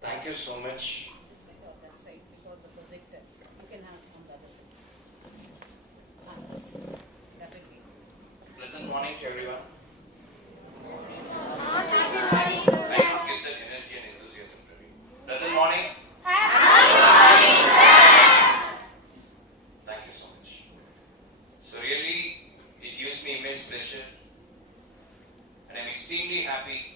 Thank you so much. This side or that side because the projector. You can have on the other side. Yes. That will be. Pleasant morning to everyone. I don't get that energy and enthusiasm today. Pleasant morning. Thank you so much. So really, it gives me immense pleasure, and I'm extremely happy.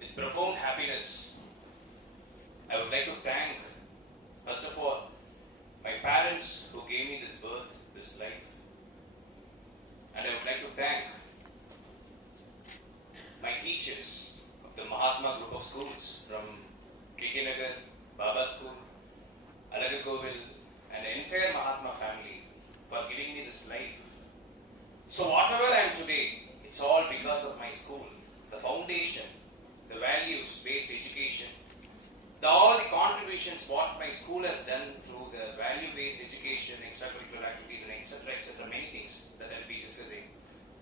With profound happiness, I would like to thank, first of all, my parents who gave me this birth, this life. And I would like to thank my teachers of the Mahatma Group of Schools from Kikinagar, Baba School, Adv.Abishake, and the entire Mahatma family for giving me this life. So whatever I am today, it's all because of my school, the foundation, the values-based education, all the contributions what my school has done through the value-based education, extracurricular activities, and etc., many things that I will be discussing,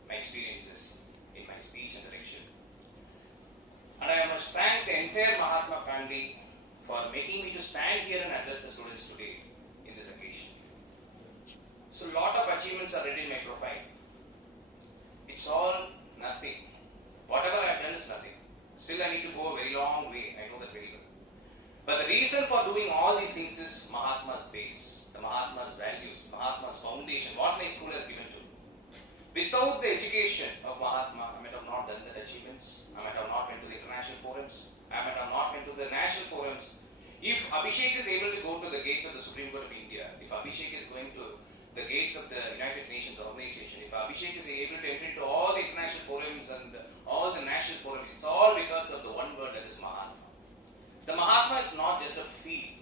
my experiences in my speech and direction. And I must thank the entire Mahatma family for making me to stand here and address the students today in this occasion. So a lot of achievements are written in my profile. It's all nothing. Whatever I have done is nothing. Still I need to go a very long way. I know that very well. But the reason for doing all these things is Mahatma's base, the Mahatma's values, Mahatma's foundation, what my school has given to me. Without the education of Mahatma, I might have not done the achievements. I might have not went to the international forums. I might have not went to the national forums. If Abhishek is able to go to the gates of the Supreme Court of India, if Abhishek is going to the gates of the United Nations organization, if Abhishek is able to enter into all the international forums and all the national forums, it's all because of the one word, that is Mahatma. The Mahatma is not just a field.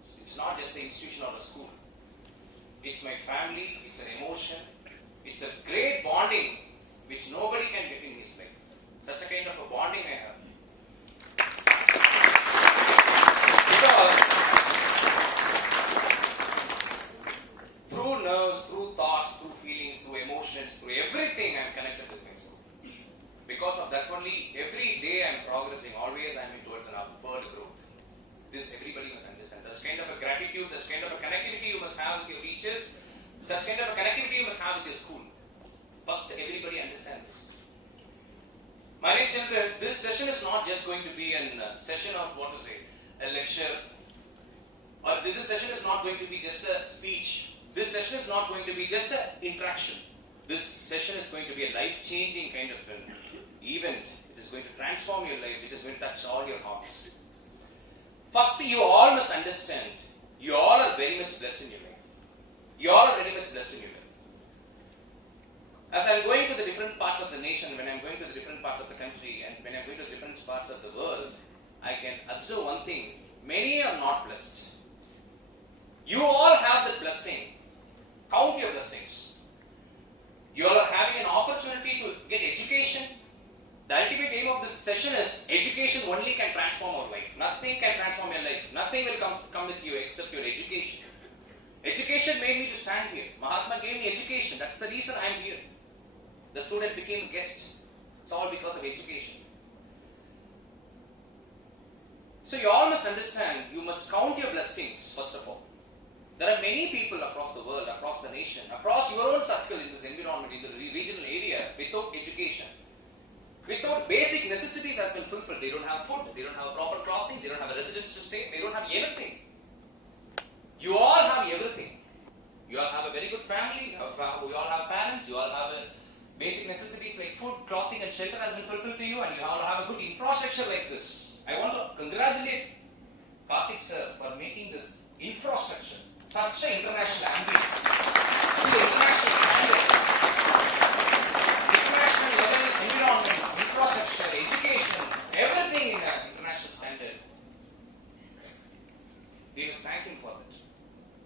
It's not just an institution or a school. It's my family, it's an emotion, it's a great bonding which nobody can get in his life. Such a kind of a bonding I have. Because through nerves, through thoughts, through feelings, through emotions, through everything I am connected with myself. Because of that only, every day I am progressing, always I am towards an upward growth. This everybody must understand. Such kind of a gratitude, such kind of a connectivity you must have with your teachers, such kind of a connectivity you must have with your school. First, everybody understand this. My dear children, this session is not just going to be a session of, a lecture, or this session is not going to be just a speech. This session is not going to be just an interaction. This session is going to be a life-changing kind of an event which is going to transform your life, which is going to touch all your hearts. First, you all must understand, you all are very much blessed in your life. You all are very much blessed in your life. As I am going to the different parts of the nation, when I am going to the different parts of the country, and when I am going to different parts of the world, I can observe one thing. Many are not blessed. You all have the blessing. Count your blessings. You all are having an opportunity to get education. The ultimate aim of this session is education only can transform our life. Nothing can transform your life. Nothing will come with you except your education. Education made me to stand here. Mahatma gave me education. That's the reason I am here. The student became a guest. It's all because of education. So you all must understand, you must count your blessings, first of all. There are many people across the world, across the nation, across your own circle in this environment, in the regional area, without education. Without basic necessities has been fulfilled. They don't have food, they don't have proper clothing, they don't have a residence to stay, they don't have anything. You all have everything. You all have a very good family, you all have parents, you all have basic necessities like food, clothing and shelter has been fulfilled to you, and you all have a good infrastructure like this. I want to congratulate Karthik sir for making this infrastructure such an international ambience. The international standard, international level environment, infrastructure, education, everything in an international standard. We must thank him for that.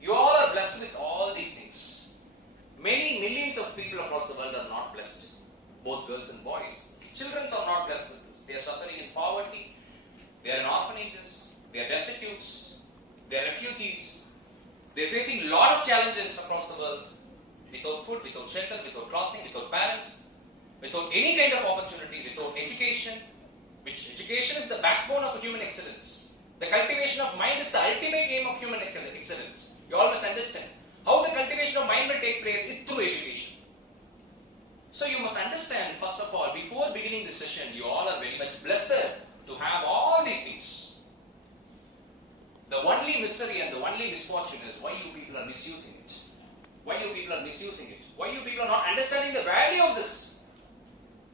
You all are blessed with all these things. Many millions of people across the world are not blessed. Both girls and boys. Children are not blessed with this. They are suffering in poverty. They are in orphanages. They are destitutes. They are refugees. They are facing a lot of challenges across the world. Without food, without shelter, without clothing, without parents, without any kind of opportunity, without education, which education is the backbone of human excellence. The cultivation of mind is the ultimate aim of human excellence. You all must understand. How the cultivation of mind will take place is through education. So you must understand, first of all, before beginning this session, you all are very much blessed to have all these things. The only misery and the only misfortune is why you people are misusing it. Why you people are misusing it. Why you people are not understanding the value of this.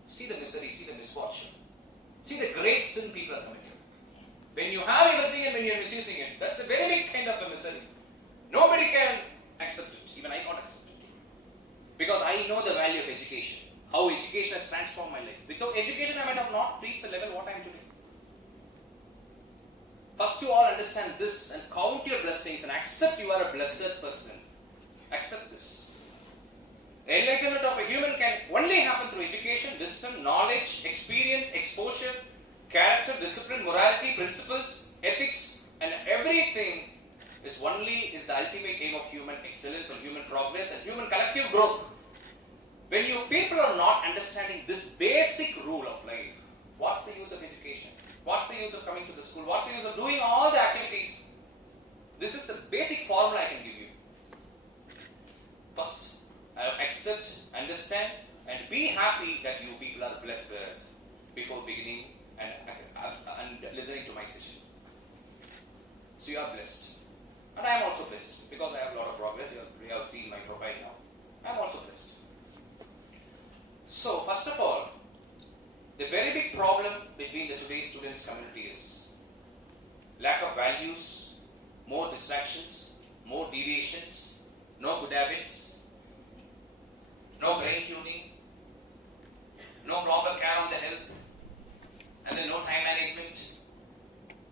See the misery, see the misfortune. See the great sin people are committing. When you have everything and when you are misusing it, that's a very big kind of a misery. Nobody can accept it. Even I can't accept it. Because I know the value of education. How education has transformed my life. Without education, I might have not reached the level what I am today. First you all understand this and count your blessings and accept you are a blessed person. Accept this. The enlightenment of a human can only happen through education, wisdom, knowledge, experience, exposure, character, discipline, morality, principles, ethics, and everything is the ultimate aim of human excellence and human progress and human collective growth. When you people are not understanding this basic rule of life, what's the use of education? What's the use of coming to the school? What's the use of doing all the activities? This is the basic formula I can give you. First, accept, understand, and be happy that you people are blessed before beginning and listening to my session. So you are blessed. And I am also blessed because I have a lot of progress. You have seen my profile now. I am also blessed. So, first of all, the very big problem between the today's students' community is lack of values, more distractions, more deviations, no good habits, no brain tuning, no proper care on the health, and then no time management,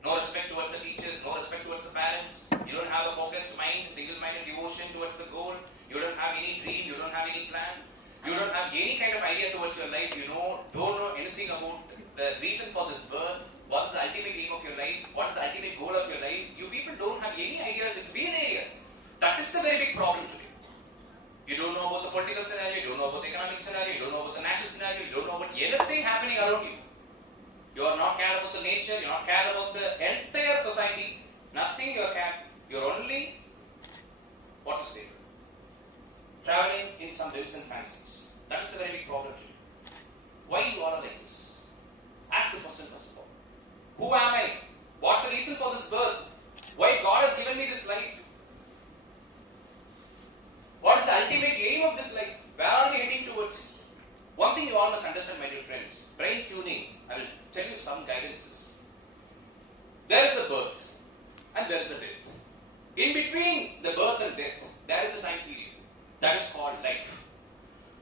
no respect towards the teachers, no respect towards the parents. You don't have a focused mind, single-minded devotion towards the goal. You don't have any dream, you don't have any plan. You don't have any kind of idea towards your life. You don't know anything about the reason for this birth. What is the ultimate aim of your life? What is the ultimate goal of your life? You people don't have any ideas in these areas. That is the very big problem today. You don't know about the political scenario, you don't know about the economic scenario, you don't know about the national scenario, you don't know about anything happening around you. You are not cared about the nature, you are not cared about the entire society. Nothing you are cared. You are only, what to say, traveling in some whims and fancies. That is the very big problem today. Why you all are like this? Ask the question first of all. Who am I? What's the reason for this birth? Why God has given me this life? What is the ultimate aim of this life? Where are we heading towards? One thing you all must understand, my dear friends. Brain tuning. I will tell you some guidances. There is a birth and there is a death. In between the birth and death, there is a time period. That is called life.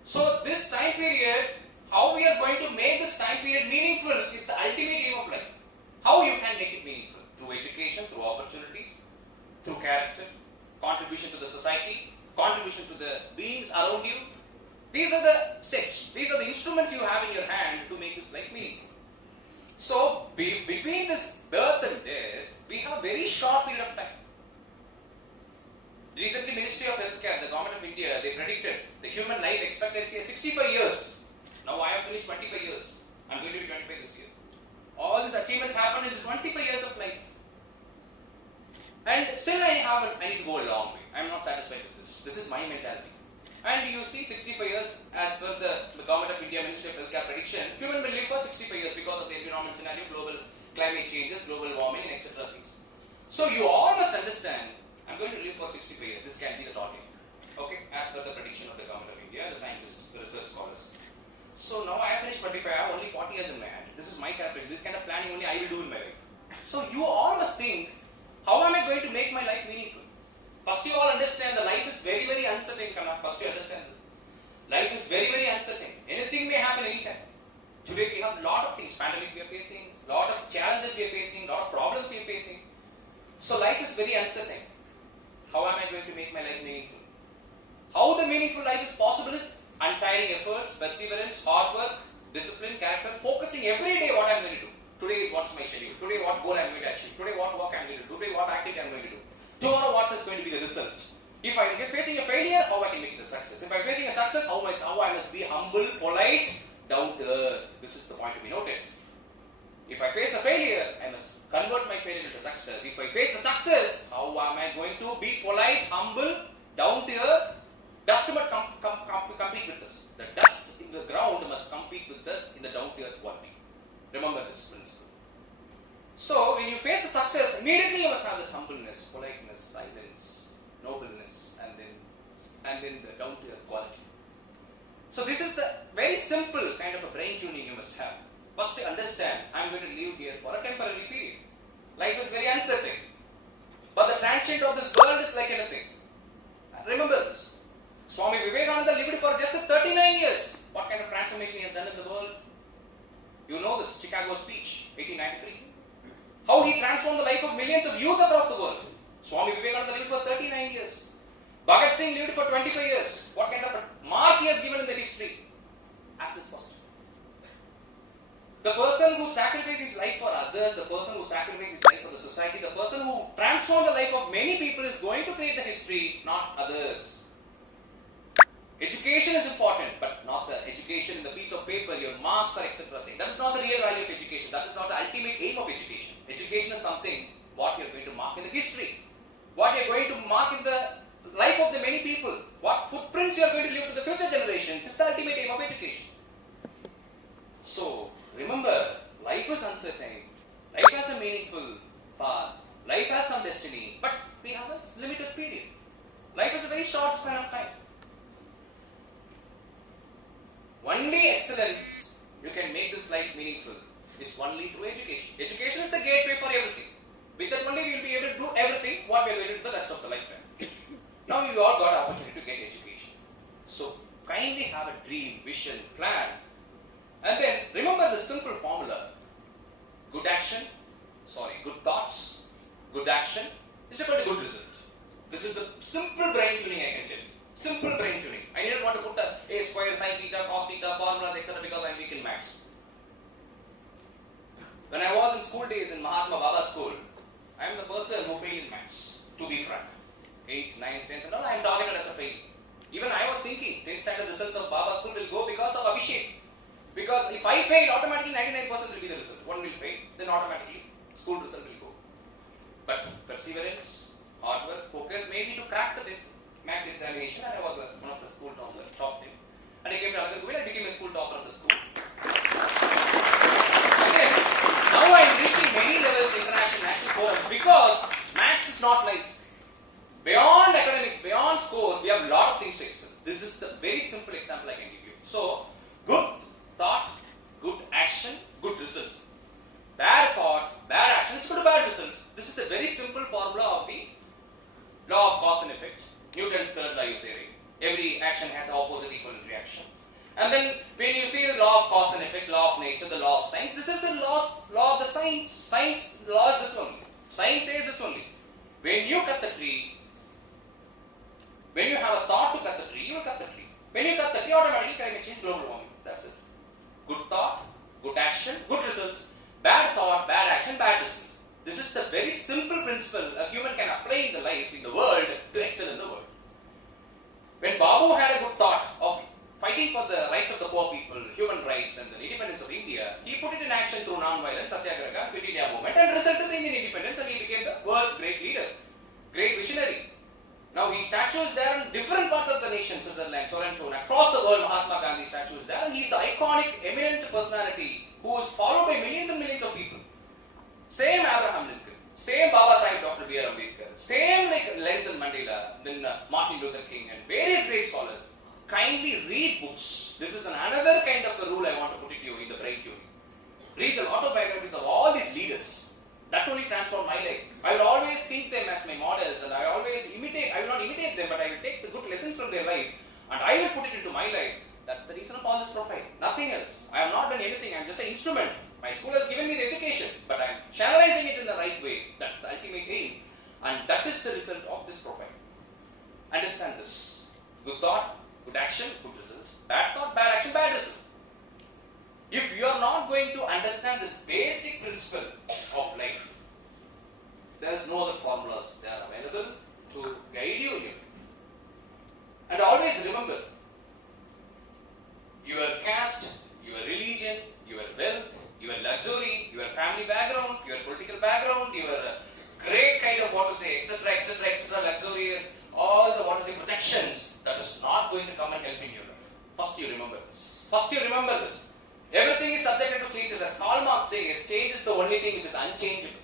So this time period, how we are going to make this time period meaningful is the ultimate aim of life. How you can make it meaningful? Through education, through opportunities, through character, contribution to the society, contribution to the beings around you. These are the steps. These are the instruments you have in your hand to make this life meaningful. So between this birth and death, we have a very short period of time. Recently, Ministry of Healthcare, the Government of India, they predicted the human life expectancy is 65 years. Now I have finished 25 years. I'm going to be 25 this year. All these achievements happened in the 25 years of life. And still I need to go a long way. I'm not satisfied with this. This is my mentality. And you see 65 years as per the Government of India Ministry of Healthcare prediction, human will live for 65 years because of the environment scenario, global climate changes, global warming and etc. things. So you all must understand, I'm going to live for 65 years. This can be the target. Okay? As per the prediction of the Government of India, the scientists, the research scholars. So now I have finished 25, I have only 40 years in my hand. This is my calculation. This kind of planning only I will do in my life. So you all must think, how am I going to make my life meaningful? First you all understand the life is very, very uncertain. First you understand this. Life is very, very uncertain. Anything may happen anytime. Today we have a lot of things. Pandemic we are facing, a lot of challenges we are facing, a lot of problems we are facing. So life is very uncertain. How am I going to make my life meaningful? How the meaningful life is possible is untiring efforts, perseverance, hard work, discipline, character, focusing every day what I am going to do. Today is what's my schedule. Today what goal I am going to achieve. Today what work I am going to do. Today what activity I am going to do. Tomorrow what is going to be the result. If I am facing a failure, how I can make it a success. If I am facing a success, how I must be humble, polite, down to earth. This is the point to be noted. If I face a failure, I must convert my failure into success. If I face a success, how am I going to be polite, humble, down to earth? Dust must compete with this. The dust in the ground must compete with this in the down to earth quality. Remember this principle. So, when you face a success, immediately you must have that humbleness, politeness, silence, nobleness, and then the down to earth quality. So, this is the very simple kind of a brain tuning you must have. First, to understand, I am going to live here for a temporary period. Life is very uncertain. But the transient of this world is like anything. Remember this. Swami Vivekananda lived for just 39 years. What kind of transformation he has done in the world? You know this, Chicago speech, 1893. How he transformed the life of millions of youth across the world. Swami Vivekananda lived for 39 years. Bhagat Singh lived for 25 years. What kind of a mark he has given in the history? Ask this question. The person who sacrificed his life for others, the person who sacrificed his life for the society, the person who transformed the life of many people is going to create the history, not others. Education is important, but not the education in the piece of paper, your marks or etc. thing. That is not the real value of education. That is not the ultimate aim of education. Education is something what you are going to mark in the history, what you are going to mark in the life of the many people, what footprints you are going to leave to the future generations. Is the ultimate aim of education. So, remember, life is uncertain. Life has a meaningful path. Life has some destiny. But we have a limited period. Life is a very short span of time. Only excellence you can make this life meaningful is only through education. Education is the gateway for everything. With that only we will be able to do everything what we are going to do the rest of the lifetime. Now you all got opportunity to get education. So kindly have a dream, vision, plan. And then remember the simple formula. Good thoughts, good action is equal to good result. This is the simple brain tuning I can tell you. Simple brain tuning. I didn't want to put a square, sin theta, cos theta, formulas, etc. because I am weak in maths. When I was in school days in Mahatma Baba school, I am the person who failed in maths, to be frank. 8th, 9th, 10th and all, I am targeted as a fail. Even I was thinking, 10th standard results of Baba school will go because of Abhishek. Because if I fail, automatically 99% will be the result. One will fail, then automatically school result will go. But perseverance, hard work, focus made me to crack the maths examination, and I was one of the school top team. And I came to Adv. I became a school topper of the school. And then, now I am reaching many levels in international national forums because maths is not life. Beyond academics, beyond scores, we have a lot of things to excel. This is the very simple example I can give you. So, good thought, good action, good result. Bad thought, bad action is good bad result. This is the very simple formula of the law of cause and effect. Newton's third law, you say, right? Every action has opposite equivalent reaction. And then when you see the law of cause and effect, law of nature, the law of science, this is the law of the science. Science law is this only. Science says this only. When you cut the tree, when you have a thought to cut the tree, you will cut the tree. When you cut the tree, automatically climate change, global warming. That's it. Good thought, good action, good result. Bad thought, bad action, bad result. This is the very simple principle a human can apply in the life, in the world, to excel in the world. When Babu had a good thought of fighting for the rights of the poor people, human rights and the independence of India, he put it in action through non-violence, Satyagraha, Quit India movement, and resulted in Indian independence, and he became the world's great leader, great visionary. Now his statue is there in different parts of the nation, Switzerland, Toronto, across the world, Mahatma Gandhi statue is there, and he is the iconic, eminent personality who is followed by millions and millions of people. Same Abraham Lincoln, same Baba Sahib Dr. B.R. Ambedkar, same like Nelson Mandela, then Martin Luther King, and various great scholars. Kindly read books. This is another kind of a rule I want to put it to you in the brain tuning. Read the autobiographies of all these leaders. That only transformed my life. I will always think them as my models, and I will not imitate them, but I will take the good lessons from their life, and I will put it into my life. That's the reason of all this profile. Nothing else. I have not done anything. I am just an instrument. My school has given me the education, but I am channelizing it in the right way. That's the ultimate aim. And that is the result of this profile. Understand this. Good thought, good action, good result. Bad thought, bad action, bad result. If you are not going to understand this basic principle of life, there is no other formulas. They are available to guide you in your life. And always remember, your caste, your religion, your wealth, your luxury, your family, etc., luxurious, all the protections, that is not going to come and help in your life. First you remember this. Everything is subjected to changes. As Karl Marx says, change is the only thing which is unchangeable.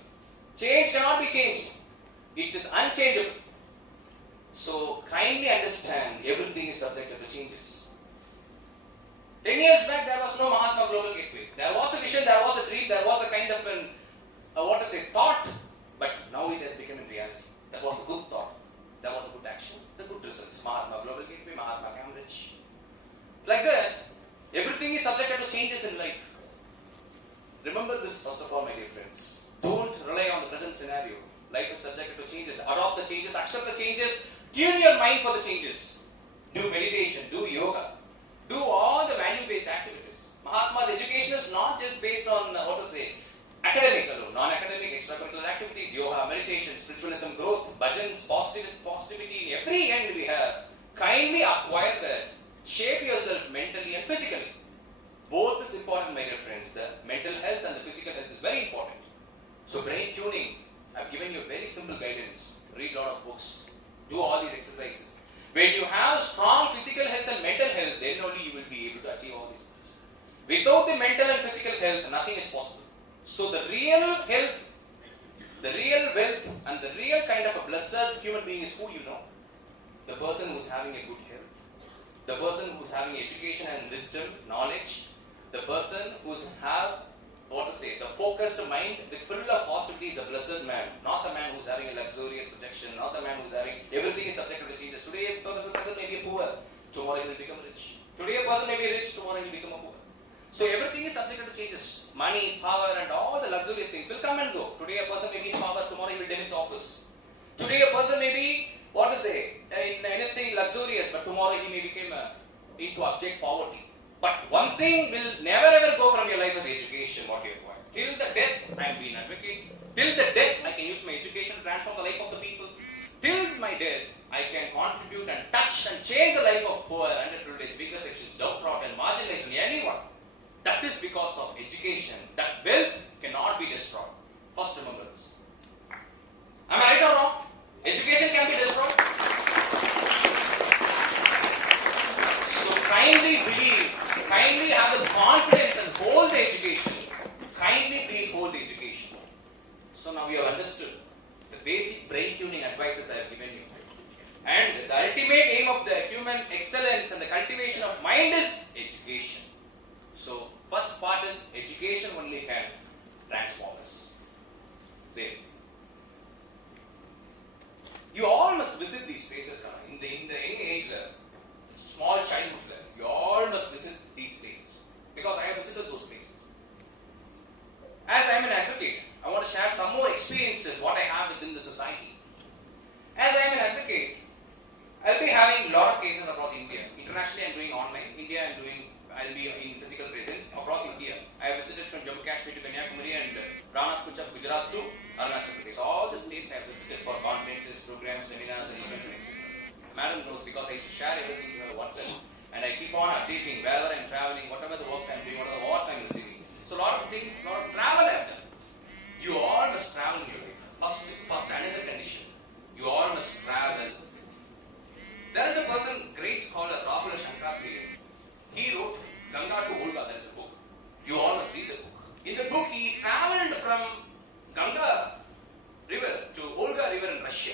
Change cannot be changed. It is unchangeable. So kindly understand, everything is subjected to changes. 10 years back, there was no Mahatma Global Gateway. There was a vision, there was a dream, there was a kind of thought, but now it has become a reality. That was a good thought. That was a good action. The good results. Mahatma Global Gateway, Mahatma Cambridge. It's like that. Everything is subjected to changes in life. Remember this first of all, my dear friends. Don't rely on the present scenario. Life is subjected to changes. Adopt the changes, accept the changes, tune your mind for the changes. Do meditation, do yoga, do all the value-based activities. Mahatma's education is not just based on academic alone, non-academic, extracurricular activities, yoga, meditation, spiritualism, growth, bhajans, positivity, in every end we have. Kindly acquire that. Shape yourself mentally and physically. Both is important, my dear friends. The mental health and the physical health is very important. So brain tuning, I've given you very simple guidance. Read a lot of books. Do all these exercises. When you have strong physical health and mental health, then only you will be able to achieve all these things. Without the mental and physical health, nothing is possible. So the real health, the real wealth, and the real kind of a blessed human being is who you know. The person who is having a good health, the person who is having education and wisdom, knowledge, the person who have the focused mind with full of positivity is a blessed man, not the man who is having a luxurious projection, not the man who is having everything is subject to changes. Today a person may be poor, tomorrow he will become rich. Today a person may be rich, tomorrow he will become a poor. So everything is subject to changes. Money, power, and all the luxurious things will come and go. Today a person may be in power, tomorrow he will demit office. Today a person may be in anything luxurious, but tomorrow he may become into abject poverty. But one thing will never ever go from your life is education, what you acquire. Till the death, I am being advocate. Till the death, I can use my education to transform the life of the people. Till my death, I can contribute and touch and change the life of poor, underprivileged, weaker sections, downtrodden, marginalized, anyone. That is because of education. That wealth cannot be destroyed. First remember this. Am I right or wrong? Education can be destroyed. So kindly believe, kindly have the confidence and hold the education. Kindly please hold the education. So now you have understood the basic brain tuning advices I have given you. And the ultimate aim of the human excellence and the cultivation of mind is education. So first part is education only can transform us. There. You all must visit these places in the young age level, small childhood level. You all must visit these places because I have visited those places. As I am an advocate, I want to share some more experiences what I have within the society. As I am an advocate, I will be having a lot of cases across India. Internationally, I am doing online. India, I will be in physical presence across India. I have visited from Jammu Kashmir to Kanyakumari and Ranat Punjab, Gujarat to Arunachal Pradesh. All the states I have visited for conferences, programs, seminars, and events and etc. Madam knows because I share everything to her WhatsApp and I keep on updating wherever I am traveling, whatever the works I am doing, whatever awards I am receiving. So a lot of things, a lot of travel I have done. You all must travel in your life. First another condition. You all must travel. There is a person, great scholar, Rahul Shankaracharya. He wrote Ganga to Volga, there is a book. You all must read the book. In the book, he traveled from Ganga river to Volga river in Russia.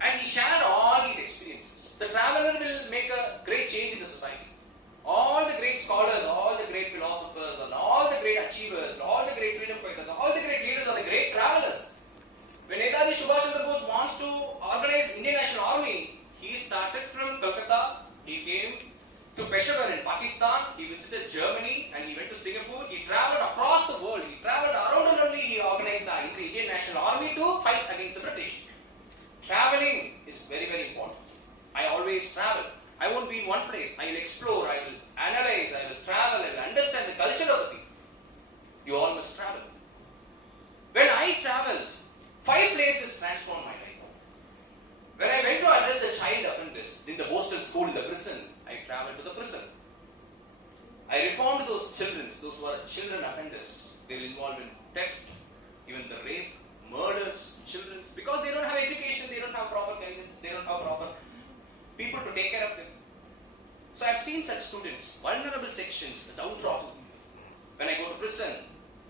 And he shared all his experiences. The traveler will make a great change in the society. All the great scholars, all the great philosophers, and all the great achievers, all the great freedom fighters, all the great leaders are the great travelers. When Netaji Subhash Chandra Bose wants to organize Indian National Army, he started from Kolkata, he came to Peshawar in Pakistan, he visited Germany and he went to Singapore, he travelled across the world, he travelled around and only he organized the Indian National Army to fight against the British. Travelling is very, very important. I always travel. I won't be in one place. I will explore, I will analyze, I will travel, I will understand the culture of the people. You all must travel. When I travelled, 5 places transformed my life. When I went to address the child offenders in the hostel school, in the prison, I travelled to the prison. I reformed those children, who are children offenders. They will involve in theft, even the rape, murders, children, because they don't have education, they don't have proper guidance, they don't have proper people to take care of them. So I've seen such students, vulnerable sections, downtrodden. When I go to prison,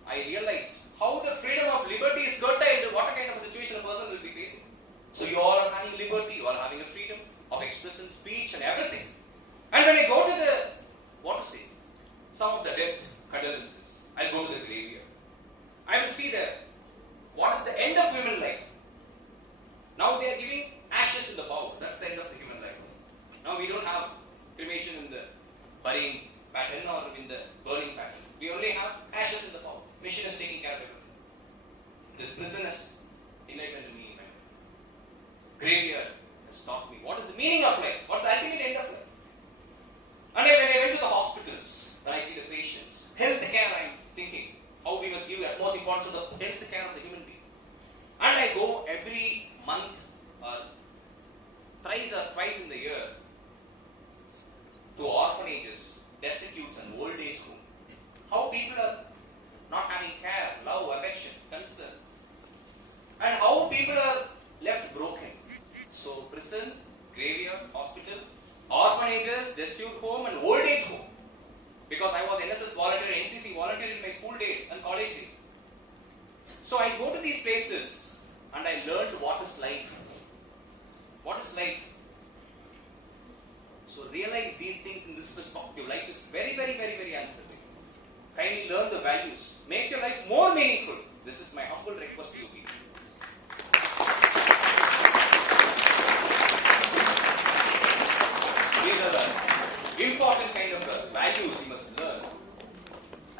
I realize how the freedom of liberty is curtailed, what kind of a situation a person will be facing. So you all are having liberty, you all are having a freedom of expression, speech and everything. And when I go to some of the death condolences, I'll go to the graveyard. I will see what is the end of human life. Now they are giving ashes in the bowl. That's the end of the human life. Now we don't have cremation in the burying pattern or in the burning pattern. We only have ashes in the bowl. Mission is taking care of everything. This prison has enlightened me. Graveyard has taught me what is the meaning of life, what's the ultimate end of life. And when I went to the hospitals, when I see the patients, health care, I'm thinking how we must give utmost importance to the health care of the human being. And I go every month or thrice or twice in the year to orphanages, destitutes and old age homes. How people are not having care, love, affection, concern. And how people are left broken. So prison, graveyard, hospital, orphanages, destitute home and old age home. Because I was NSS volunteer, NCC volunteer in my school days and college days. So I go to these places and I learned what is life. What is life? So realize these things in this perspective. Life is very, very, very, very uncertain. Kindly learn the values. Make your life more meaningful. This is my humble request to you people. These are the important kind of values you must learn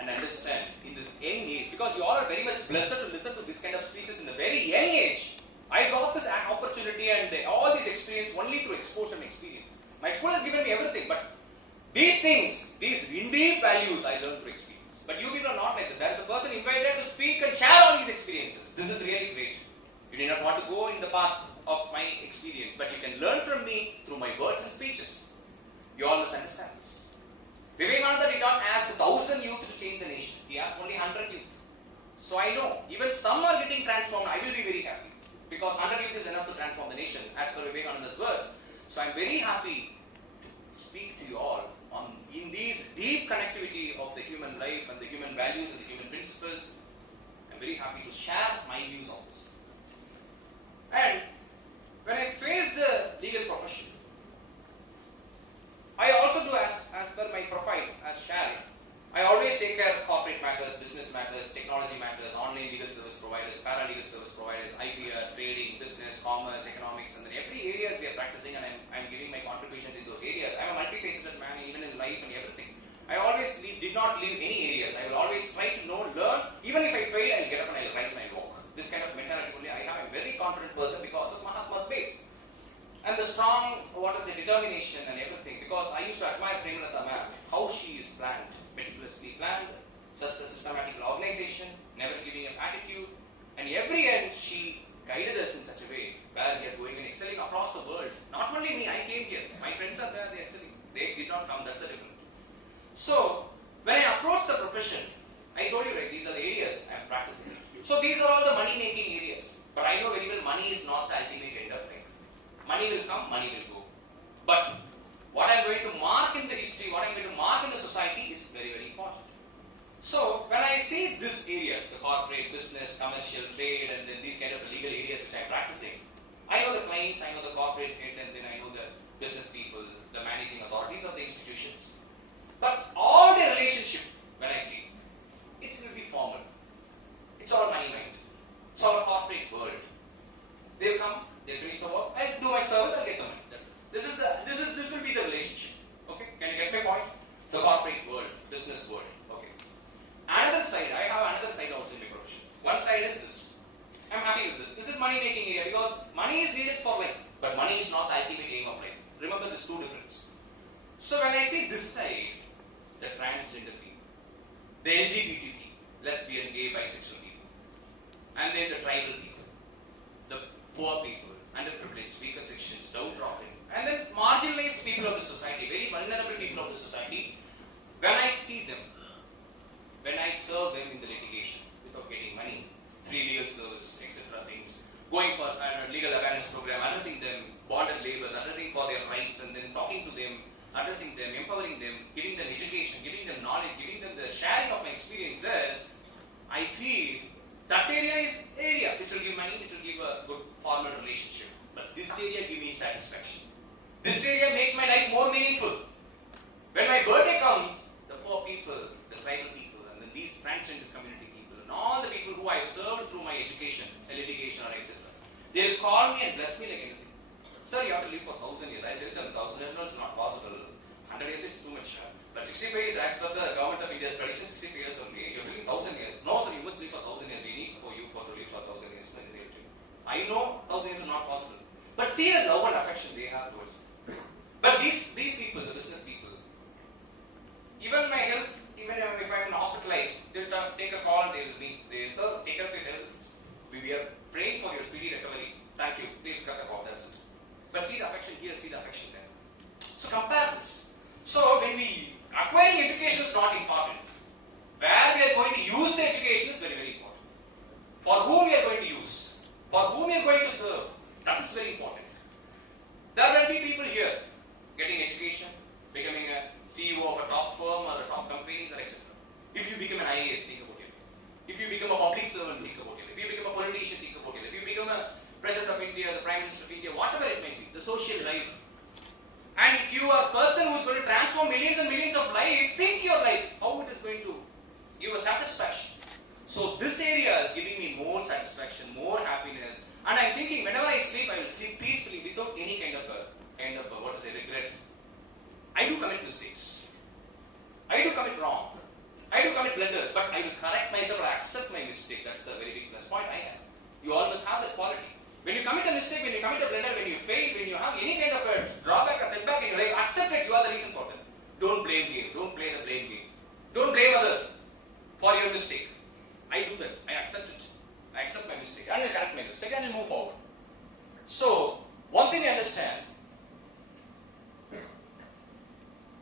and understand in this young age. Because you all are very much blessed to listen to this kind of speeches in a very young age. I got this opportunity and all this experience only through exposure and experience. My school has given me everything, but these things, these deep values I learned through experience. But you people are not like that. There is a person invited to speak and share all these experiences. This is really great. You do not want to go in the path of my experience, but you can learn from me through my words and speeches. You all must understand this. Vivekananda did not ask 1,000 youth to change the nation. He asked only 100 youth. So I know, even some are getting transformed, I will be very happy. Because 100 youth is enough to transform the nation, as per Vivekananda's words. So I am very happy to speak to you all in these deep connectivity of the human life and the human values and the human principles. I am very happy to share my views on this. And when I face the legal profession, I also do as per my profile, as sharing. I always take care of corporate matters, business matters, technology matters, online legal service providers, paralegal service providers, IPR, trading, business, commerce, economics, and then every areas we are practicing and I'm giving my contributions in those areas. I'm a multifaceted man, even in life and everything. I always did not leave any areas. I will always try to know, learn. Even if I fail, I'll get up and I'll rise and I'll walk. This kind of mentality only I have. I'm a very confident person because of Mahatma's base. And the strong, determination and everything. Because I used to admire Premalata ma'am, how she is planned, meticulously planned, such a systematic organization, never giving up attitude. And every end, she guided us in such a way where we are going and excelling across the world. Not only me, I came here. My friends are there, they're excelling. They did not come, that's a different. So, when I approached the profession, I told you, right, these are the areas I'm practicing. So these are all the money-making areas. But I know very well money is not the ultimate end of life. Money will come, money will go. But what I'm going to mark in the history, what I'm going to mark in the society is very, very important. So, when I see these areas, the corporate, business, commercial, trade, and then these kind of legal areas which I'm practicing, I know the clients, I know the corporate head, and then I know the business people, the managing authorities of the institutions. But all their relationship, when I see, it's going to be formal. It's all money-minded. It's all a corporate world. They'll come, they'll finish the work, I'll do my service, I'll get the money. This will be the relationship. Okay? Can you get my point? The corporate world, business world. Okay. Another side, I have another side also in my profession. One side is this. I'm happy with this. This is money-making area because money is needed for life, but money is not the ultimate aim of life. Remember these two differences. So when I see this side, the transgender people, the LGBT people, lesbian, gay, bisexual people, and then the tribal people, the poor people, underprivileged, weaker sections, downtrodden, and then marginalized people of the society, very vulnerable people of the society, when I see them, when I serve them in the litigation without getting money, free legal service, etc. things, going for a legal awareness program, addressing them, bonded labours, addressing for their rights, and then talking to them, addressing them, empowering them, giving them education, giving them knowledge, giving them the sharing of my experiences, I feel that area is area which will give money, which will give a good formal relationship. But this area gives me satisfaction. This area makes my life more meaningful. When my birthday comes, the poor people, the tribal people, and then these transcendent community people, and all the people who I have served through my education, litigation, or etc., they will call me and bless me like anything. Sir, you have to live for 1,000 years. I tell them 1,000 years is not possible. 100 years is too much. But 65 years, as per the government of India's prediction, 65 years only. You're living 1,000 years. No, sir, you must live for 1,000 years. We need for you to live for 1,000 years. I know 1,000 years is not possible. But see the love and affection they have towards me. But these people, the business people, even my health, even if I'm hospitalized, they'll take a call and they'll be, sir, take care of your health. We are praying for your speedy recovery. Thank you. They'll cut the call, that's it. But see the affection here, see the affection there. So compare this. So when we, acquiring education is not important. Where we are going to use the education is very, very important. For whom we are going to use, for whom we are going to serve, that is very important. There will be people here getting education, becoming a CEO of a top firm or a top companies or etc. If you become an IAS, think about it. If you become a public servant, think about it. If you become a politician, think about it. If you become a President of India, the Prime Minister of India, whatever it may be, the social life. And if you are a person who is going to transform millions and millions of lives, think your life, how it is going to give a satisfaction. So this area is giving me more satisfaction, more happiness. And I'm thinking, whenever I sleep, I will sleep peacefully without any kind of regret. I do commit mistakes. I do commit wrong. I do commit blunders, but I will correct myself or accept my mistake. That's the very big plus point I have. You all must have that quality. When you commit a mistake, when you commit a blunder, when you fail, when you have any kind of a drawback, a setback in your life, accept it. You are the reason for that. Don't blame game. Don't play the blame game. Don't blame others for your mistake. I do that. I accept it. I accept my mistake. And I correct my mistake and I move forward. So, one thing I understand,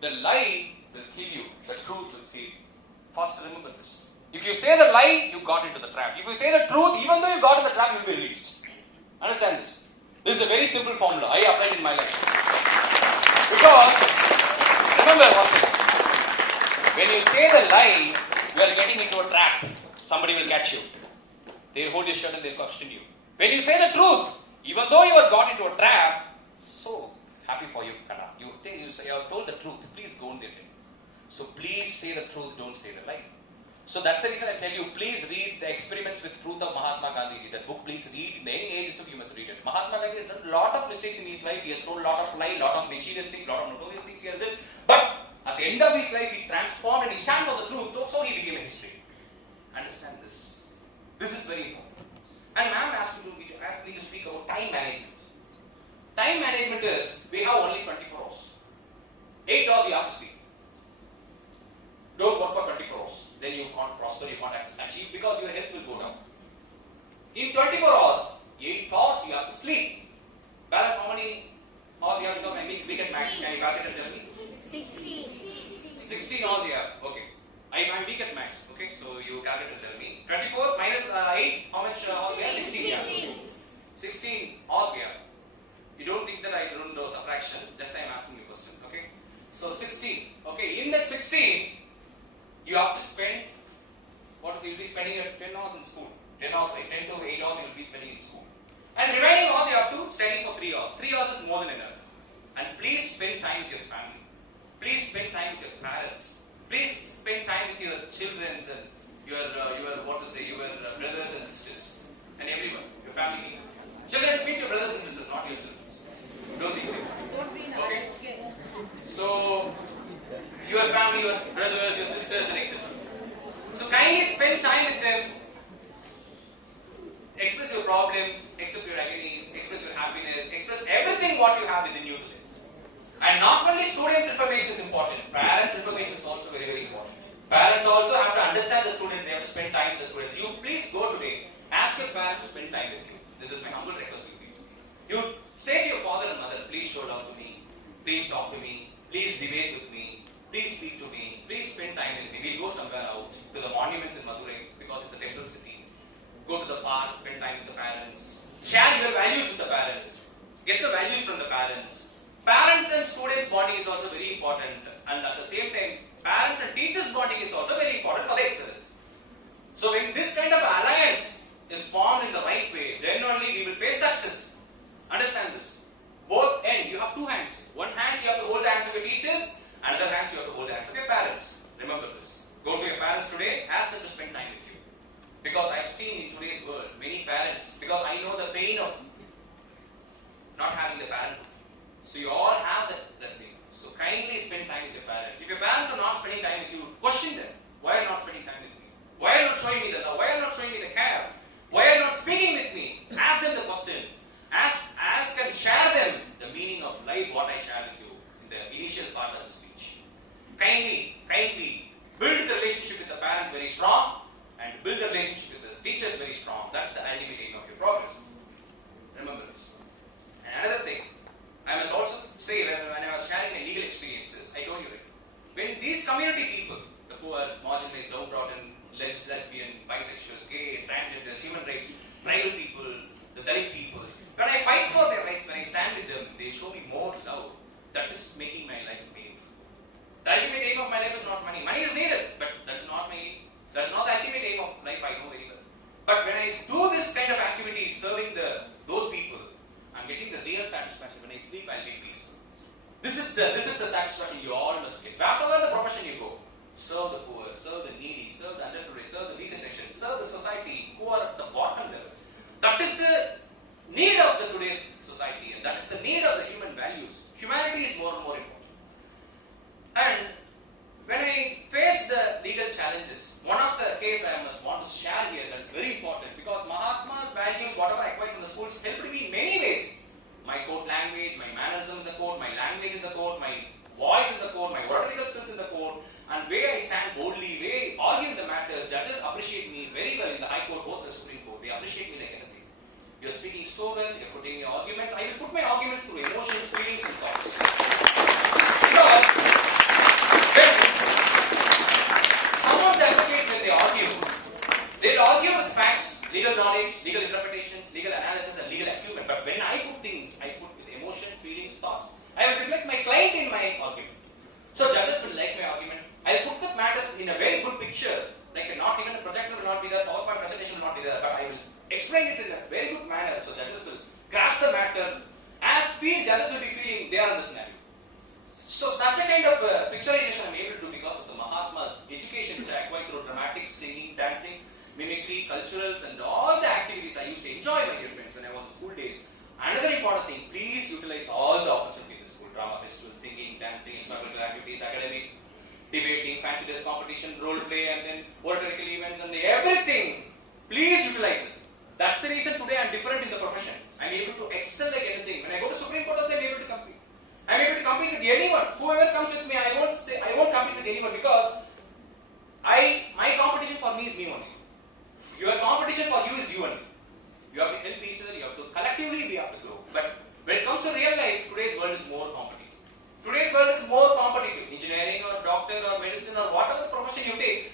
the lie will kill you. The truth will save you. First, remember this. If you say the lie, you got into the trap. If you say the truth, even though you got in the trap, you will be released. Understand this. This is a very simple formula. I applied it in my life. Because, remember one thing. When you say the lie, you are getting into a trap. Somebody will catch you. They'll hold your shirt and they'll question you. When you say the truth, even though you have got into a trap, so happy for you, Kana. You think you have told the truth. Please go and get it. So please say the truth, don't say the lie. So that's the reason I tell you, please read the Experiments with Truth of Mahatma Gandhi. That book, please read. In any age you must read it. Mahatma Gandhi has done a lot of mistakes in his life. He has told a lot of lies, a lot of mischievous things, a lot of notorious things he has done. But at the end of his life, he transformed and he stands for the truth. So he became a history. Understand this. This is very important. And ma'am asked me to speak about time management. Time management is, we have only 24 hours. 8 hours you have to sleep. Don't work for 24 hours. Then you can't prosper, you can't achieve because your health will go down. In 24 hours, 8 hours you have to sleep. Balance how many hours you have because I mean week at max. Can you calculate and tell me? 16 hours you have. Okay. I'm weak at max. Okay. So you calculate and tell me. 24 minus 8, how much hours we have? 16 we have. 16 hours we have. You don't think that I don't know subtraction. Just I'm asking you a question. Okay. So 16. Okay. In that 16, you have to spend, you'll be spending 10 hours in school. 10 hours, like 10 to 8 hours you will be spending in school. And remaining hours you have to study for 3 hours. 3 hours is more than enough. And please spend time with your family. Please spend time with your parents. Please spend time with your children and your brothers and sisters. And everyone, your family. Children, speak to your brothers and sisters, not your children. Don't think that. Okay? So, your family, your brothers, your sisters, and etc. So kindly spend time with them. Express your problems, express your agonies, express your happiness, express everything what you have within you today. And not only students' information is important, parents' information is also very, very important. Parents also have to understand the students, they have to spend time with the students. You please go today, ask your parents to spend time with you. This is my humble request to you. You say to your father and mother, please show down to me, please talk to me, please debate with me, please speak to me, please spend time with me. We'll go somewhere out to the monuments in Madurai because it's a temple city. Go to the park, spend time with the parents, Share your values with the parents. Get the values from the parents. Parents and students bonding is also very important, and at the same time, parents and teachers bonding is also very important for the excellence. So when this kind of alliance is formed in the right way, then only we will face success. Understand this. Both ends, you have two hands. One hand you have to hold the hands of your teachers, another hand you have to hold the hands of your parents. Remember this. Go to your parents today, ask them to spend time with you. Because I have seen in today's world, many parents, because I know the pain of not having the parent. So you all have that blessing. So kindly spend time with your parents. If your parents are not spending time with you, question them. Why are you not spending time with me? Why are you not showing me the love? Why are you not showing me the care? Why are you not speaking with me? Ask them the question. Ask and share them the meaning of life, what I shared with you in the initial part of the speech. Kindly build the relationship with the parents very strong and build the relationship with the teachers very strong. That's the ultimate aim of your progress. Remember this. And another thing, I must also say when I was sharing my legal experiences, I told you it. When these community people, the poor, marginalized, downtrodden, lesbian, bisexual, gay, transgenders, human rights, tribal people, the Dalit peoples, when I fight for their rights, when I stand with them, they show me more love. That is making my life meaningful. The ultimate aim of my life is not money. Money is needed, but that's not the ultimate aim of life, I know very well. But when I do this kind of activity, serving those people, I'm getting the real satisfaction. When I sleep, I'll get peace. This is the satisfaction you all must get. Wherever the profession you go, serve the poor, serve the needy, serve the underprivileged, serve the weaker section, serve the society who are at the bottom level. That is the need of the today's society, and that is the need of the human values. Humanity is more and more important. And when I face the legal challenges, one of the case I must want to share here that is very important because Mahatma's values, whatever I acquired from the schools, helped me in many ways. My court language, my mannerism in the court, my language in the court, my voice in the court, my oratorical skills in the court, and where I stand boldly, where I argue the matters. Judges appreciate me very well in the High Court, both the Supreme Court. They appreciate me like anything. You're speaking so well, you're putting your arguments. I will put my arguments through emotions, feelings, and thoughts. Because when some of the advocates, when they argue, they'll argue with facts, legal knowledge, legal interpretations, legal analysis, and legal acumen. But when I put things, I put with emotion, feelings, thoughts. I will reflect my client in my argument. So judges will like my argument. I'll put the matters in a very good picture. Like not even a projector will not be there, PowerPoint presentation will not be there, but I will explain it in a very good manner so judges will grasp the matter as judges will be feeling they are in the scenario. So such a kind of picturization I'm able to do because of the Mahatma's education which I acquired through dramatics, singing, dancing, mimicry, culturals and all the activities I used to enjoy, my dear friends, when I was in school days. Another important thing, please utilize all the opportunities in the school. Drama festival, singing, dancing, extracurricular activities, academic, debating, fancy dress competition, role play and then oratorical events and everything. Please utilize it. That's the reason today I'm different in the profession. I'm able to excel like anything. When I go to Supreme Court, I'm able to compete. I'm able to compete with anyone. Whoever comes with me, I won't compete with anyone because my competition for me is me only. Your competition for you is you only. You have to help each other. You have to collectively we have to grow. But when it comes to real life, today's world is more competitive. Today's world is more competitive. Engineering or doctor or medicine or whatever profession you take,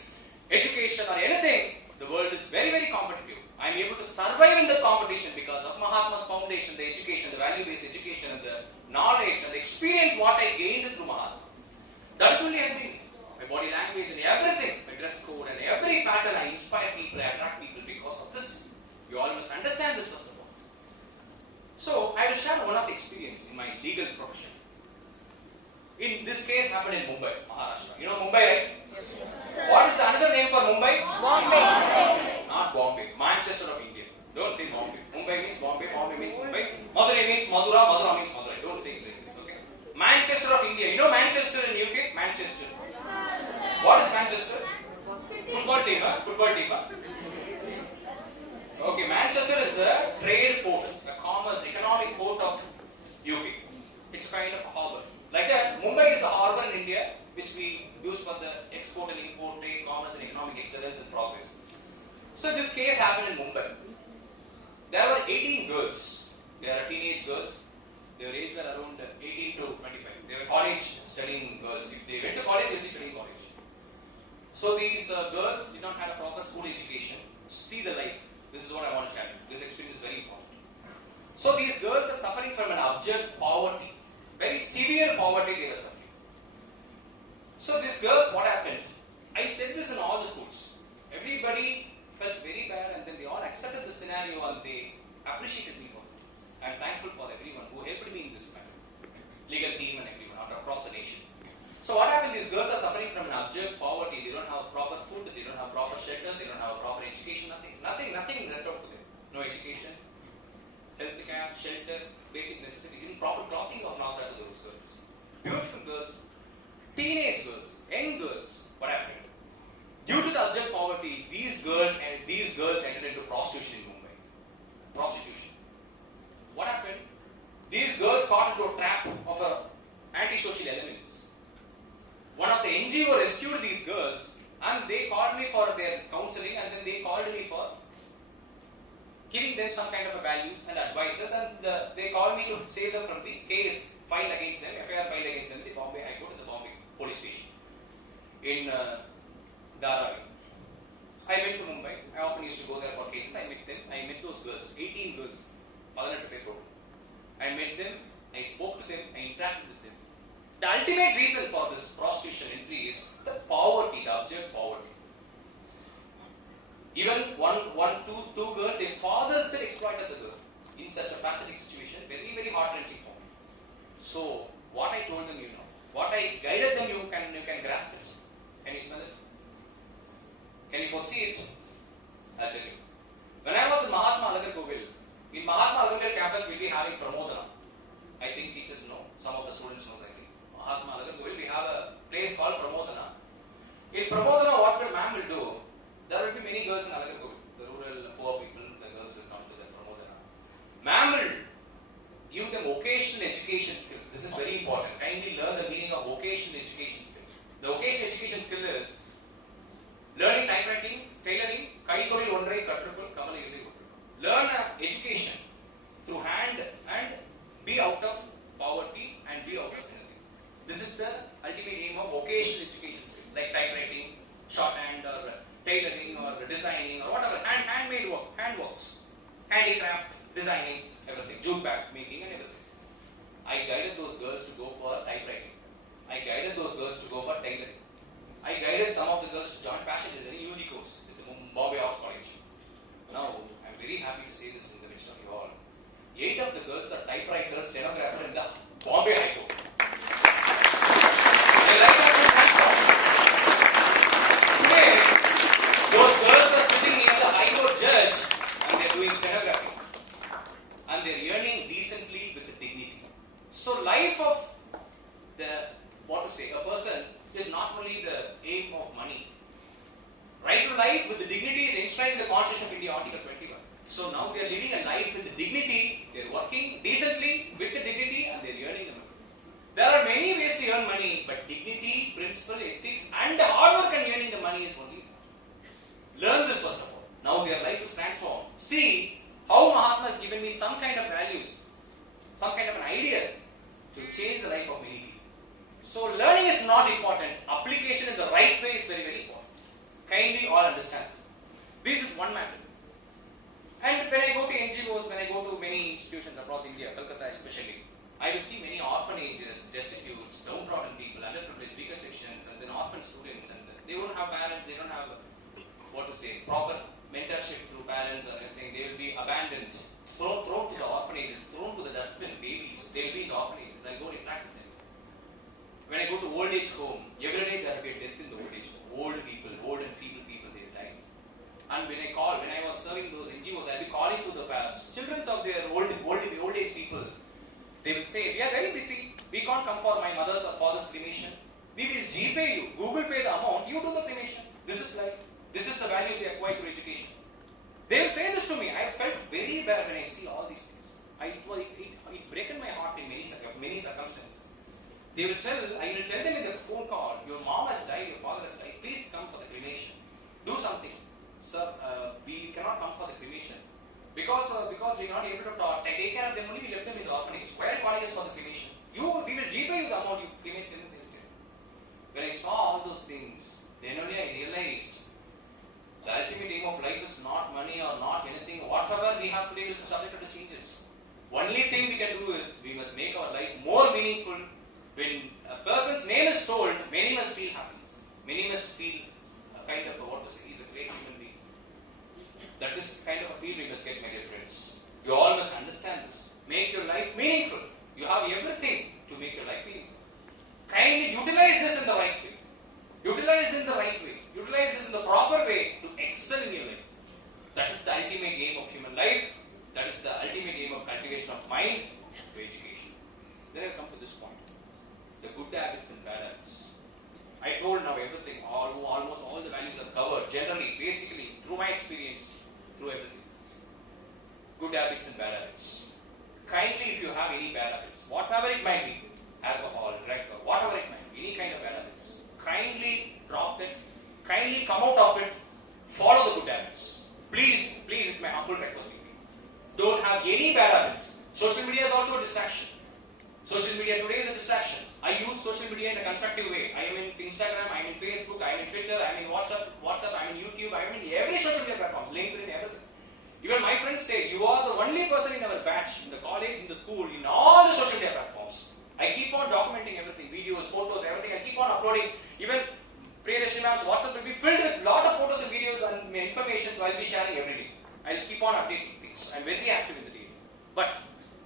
education or anything, the world is very, very competitive. I'm able to survive in the competition because of Mahatma's foundation, the education, the value-based education, and the knowledge and the experience what I gained through Mahatma. That is only helping me. My body language and everything, my dress code and every pattern, I inspire people, I attract people because of this. You all must understand this first of all. So, I will share one of the experience in my legal profession. In this case happened in Mumbai, Maharashtra. You know Mumbai, right? Yes. What is the another name for Mumbai? Bombay. Not Bombay. Manchester of India. Don't say Bombay. Mumbai means Bombay. Bombay means Mumbai. Madurai means Madura. Madura means Madurai. Don't say it like this, okay? Manchester of India. You know Manchester in UK? Manchester. What is Manchester? Football team, huh? Football team, huh? Okay, Manchester is a trade port, a commerce, economic port of UK. It's kind of a harbour. Like that, Mumbai is a harbour in India which we use for the export and import, trade, commerce and economic excellence and progress. So this case happened in Mumbai. There were 18 girls. They are teenage girls. Their age were around 18 to 25. They were college studying girls. If they went to college, they would be studying college. So these girls did not have a proper school education. See the life. This is what I want to share. This experience is very important. poverty. Very severe poverty they were suffering. So these girls, what happened? I said this in all the schools. Everybody felt very bad and then they all accepted the scenario and they appreciated me for it. I am thankful for everyone who helped me in this matter. Legal team and everyone across the nation. So what happened? These girls are suffering from an abject poverty. They don't have proper food, they don't have proper shelter, they don't have proper education, nothing left out to them. No education, health care, shelter, basic necessities, even proper clothing was not there to those girls. Beautiful girls, teenage girls, young girls. What happened? Due to the abject poverty, these girls entered into prostitution in Mumbai. Prostitution. What happened? These girls got into a trap of antisocial elements. One of the NGO rescued these girls and they called me for their counseling and then they called me for giving them some kind of values and advices and they called me to save them from the case filed against them, FIR filed against them in the Bombay High Court and the Bombay Police Station in Madurai. I went to Mumbai. I often used to go there for cases. I met them. I met those girls, 18 girls, 18 people. I met them. I spoke to them. I interacted with them. The ultimate reason for this prostitution entry is the poverty, the abject poverty. Even two girls, their father itself exploited the girl in such a pathetic situation, very, very heart-wrenching for me. So, what I told them, what I guided them, you can grasp it. Can you smell it? Can you foresee it? I'll tell you. When I was in Mahatma Global, in Mahatma Global campus, we'll be having Pramodana. I think teachers know. Some of the students know, I think. Mahatma Global, we have a place called Pramodana. In Pramodana, what the ma'am will do, there will be many girls in Alagapur, the rural poor people, the girls will come to the Pramodana. Ma'am will give them vocational education skill. This is very important. Kindly learn the meaning of vocational education skill. The vocational education skill is learning typewriting, tailoring, kaithoril ondrai kattrukol, kamal izai kottrukol. Learn education through hand and be out of poverty and be out of anything. This is the ultimate aim of vocational education skill, like typewriting, shorthand or tailoring or designing or whatever, handmade work, handworks, handicraft, designing, everything, jute bag making and everything. I guided those girls to go for typewriting. I guided those girls to go for tailoring. I guided some of the girls to join fashion designing UG course with the Bombay Arts College. Now, I'm very happy to say this in the midst of you all. 8 of the girls are typewriters, stenographer in the Bombay High Court. Today, those girls are sitting near the High Court judge and they're doing stenography. And they're earning decently with dignity. So life of a person is not only the aim of money. Right to life with the dignity is enshrined in the Constitution of India, Article 21. So now they are living a life with the dignity, they are working decently with the dignity and they are earning the money. There are many ways to earn money, but dignity, principle, ethics and the hard work and earning the money is only important. Learn this first of all. Now their life is transformed. See how Mahatma has given me some kind of values, some kind of an idea to change the life of many people. So learning is not important. Application in the right way is very, very important. Kindly all understand this. This is one matter. And when I go to NGOs, when I go to many institutions across India, Calcutta especially, I will see many orphanages, destitutes, downtrodden people, underprivileged, weaker sections, and then orphan students, and they don't have parents, they don't have, proper mentorship through parents or anything. They will be abandoned, thrown to the orphanages, thrown to the dustbin, babies. They will be in the orphanages. I go interact with them. When I go to old age home, every day there will be a death in the old age home. Old people, old and feeble people, they will die. And when I was serving those NGOs, I will be calling to the children of their old age people. They will say, we are very busy. We can't come for my mother's or father's cremation. We will GPay you, Google Pay the amount, you do the cremation. This is life. This is the values we acquire through education. They will say this to me. I felt very bad when I see all these things. It broken my heart in many circumstances. I will tell them in the phone call, your mom has died, your father has died, please come for the cremation. Do something. Sir, we cannot come for the cremation. Because we are not able to take care of them only, we left them in the orphanage. Why are you calling us for the cremation? We will GPay you the amount you cremate them. When I saw all those things, then only I realized the ultimate aim of life is not money or not anything. Whatever we have today will be subject to changes. One only thing we can do is we must make our life more meaningful. When a person's name is told, many must feel happy. Many must feel a kind of he's a great human being. That is kind of a feel we must get, my dear friends. You all must understand this. Make your life meaningful. You have everything to make your life meaningful. Kindly utilize this in the right way. Utilize this in the right way. Utilize this in the proper way to excel in your life. That is the ultimate aim of human life. That is the ultimate aim of cultivation of mind to education. Then I come to this point. The good habits and bad habits. I told now everything, almost all the values are covered, generally, basically, through my experience, through everything. Good habits and bad habits. Kindly, if you have any bad habits, whatever it might be, alcohol, drug, whatever it might be, any kind of bad habits, kindly drop it, kindly come out of it, follow the good habits. Please, it's my humble request to you. Don't have any bad habits. Social media is also a distraction. Social media today is a distraction. I use social media in a constructive way. I am in Instagram, I am in Facebook, I am in Twitter, I am in WhatsApp, I am in YouTube, I am in every social media platform, LinkedIn, everything. Even my friends say, you are the only person in our batch, in the college, in the school, in all the social media platforms. I keep on documenting everything, videos, photos, everything. I keep on uploading. Even Priyadashini ma'am's WhatsApp will be filled with a lot of photos and videos and information, so I'll be sharing every day. I'll keep on updating things. I'm very active in the day. But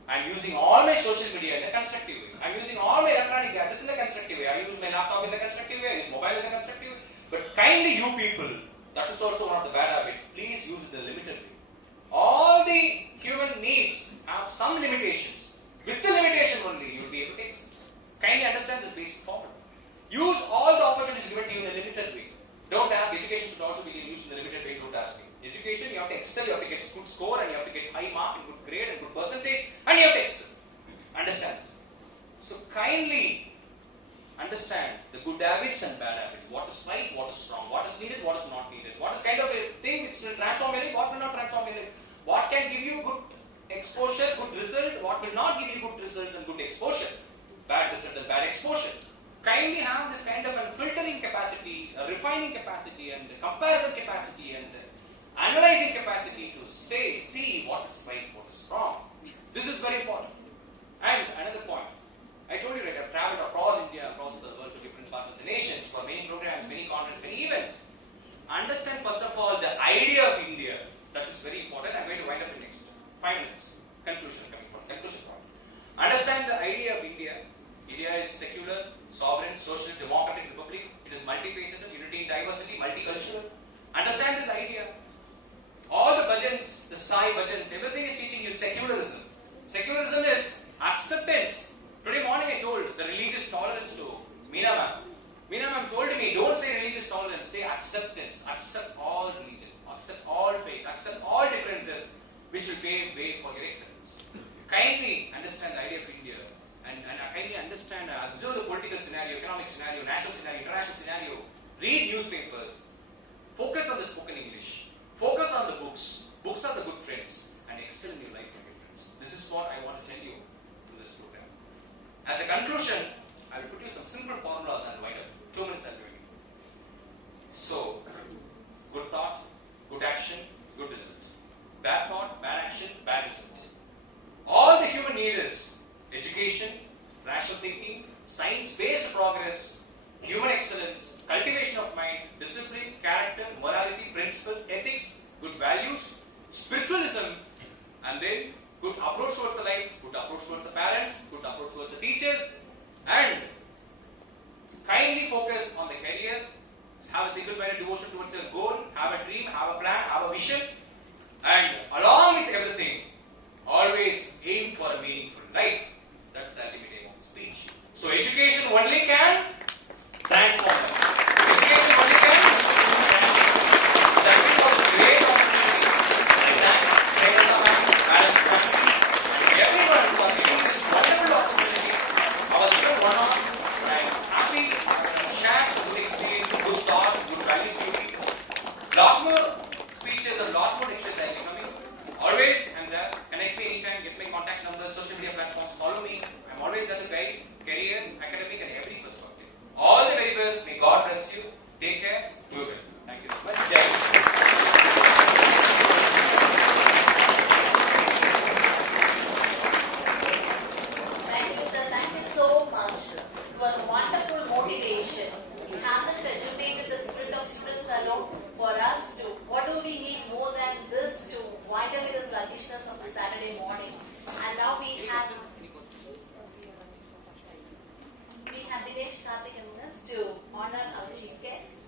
I'm using all my social media in a constructive way. I'm using all my electronic gadgets in a constructive way. I use my laptop in a constructive way. I use mobile in a constructive way. But kindly, you people, that is also one of the bad habits. Please use it in a limited way. All the human needs have some limitations. With the limitation only, you'll be able to excel. Kindly understand this basic formula. Use all the opportunities given to you in a limited way. Don't ask. Education should also be used in a limited way. Don't ask me. Education, you have to excel, you have to get good score, and you have to get high mark and good grade and good percentage, and you have to excel. Understand this. So kindly understand the good habits and bad habits. What is right, what is wrong, what is needed, what is not needed. What is kind of a thing which will transform your life, what will not transform your life. What can give you good exposure, good result, what will not give you good result and good exposure. Bad result and bad exposure. Kindly have this kind of a filtering capacity, a refining capacity, and a comparison capacity, and analyzing capacity to see what is right, what is wrong. This is very important. And another point. I told you, I've traveled across India, across the world to different parts of the nations for many programs, many conferences, many events. Understand first of all the idea of India. That is very important. I'm going to wind up in next 5 minutes. Conclusion point. Understand the idea of India. India is secular, sovereign, social, democratic republic. It is multifaceted, unity in diversity, multicultural. Understand this idea. All the bhajans, the Sai bhajans, everything is teaching you secularism. Secularism is acceptance. Today morning I told the religious tolerance to Meena ma'am. Meena ma'am told me, don't say religious tolerance, say acceptance. Accept all religion, accept all faith, accept all differences, which will pave way for your excellence. Kindly understand the idea of India. And kindly understand, observe the political scenario, economic scenario, national scenario, international scenario. Read newspapers. Focus on the spoken English. Focus on the books. Books are the good friends. And excel in your life, my good friends. This is what I want to tell you through this program. As a conclusion, I will put you some simple formulas and wind up. 2 minutes I'll do it. So, good thought, good action, good result. Bad thought, bad action, bad result. All the human need is education, rational thinking, science-based progress, human excellence, cultivation of mind, discipline, character, morality, principles, ethics, good values, spiritualism, and then good approach towards the life, good approach towards the parents, good approach towards the teachers, and kindly focus on the career, have a single-minded devotion towards your goal, have a dream, have a plan, have a vision, and along with everything, always aim for a meaningful life. That's the ultimate aim of the speech. So education only can transform us. Education only can transform us. That was a great opportunity. I thank Priyadashini ma'am, Madam Secretary, and everyone for giving this wonderful opportunity. I was given one-on, and I'm happy to share some good experience, good thoughts, good values to you. Lot more speeches and lot more lectures are coming. Always I'm there. Connect me anytime, get my contact numbers, social media platforms, follow me. I'm always there to guide career, academic, and every perspective. And now we have Dinesh Karthik and us to honor our chief guest.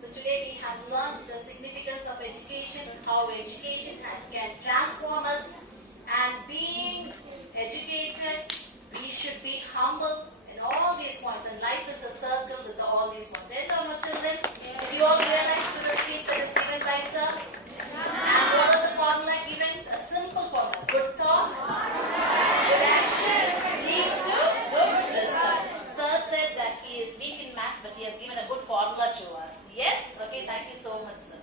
So today we have learned the significance of education, how education can transform us, and being educated, we should be humble in all these points, and life is a circle with all these points. Yes or no, children? Did you all realize through the speech that is given by sir? And what was the formula given? A simple formula. Good thought, good action leads to good result. Sir said that he is weak in maths, but he has given a good formula to us. Yes? Okay, thank you so much, sir.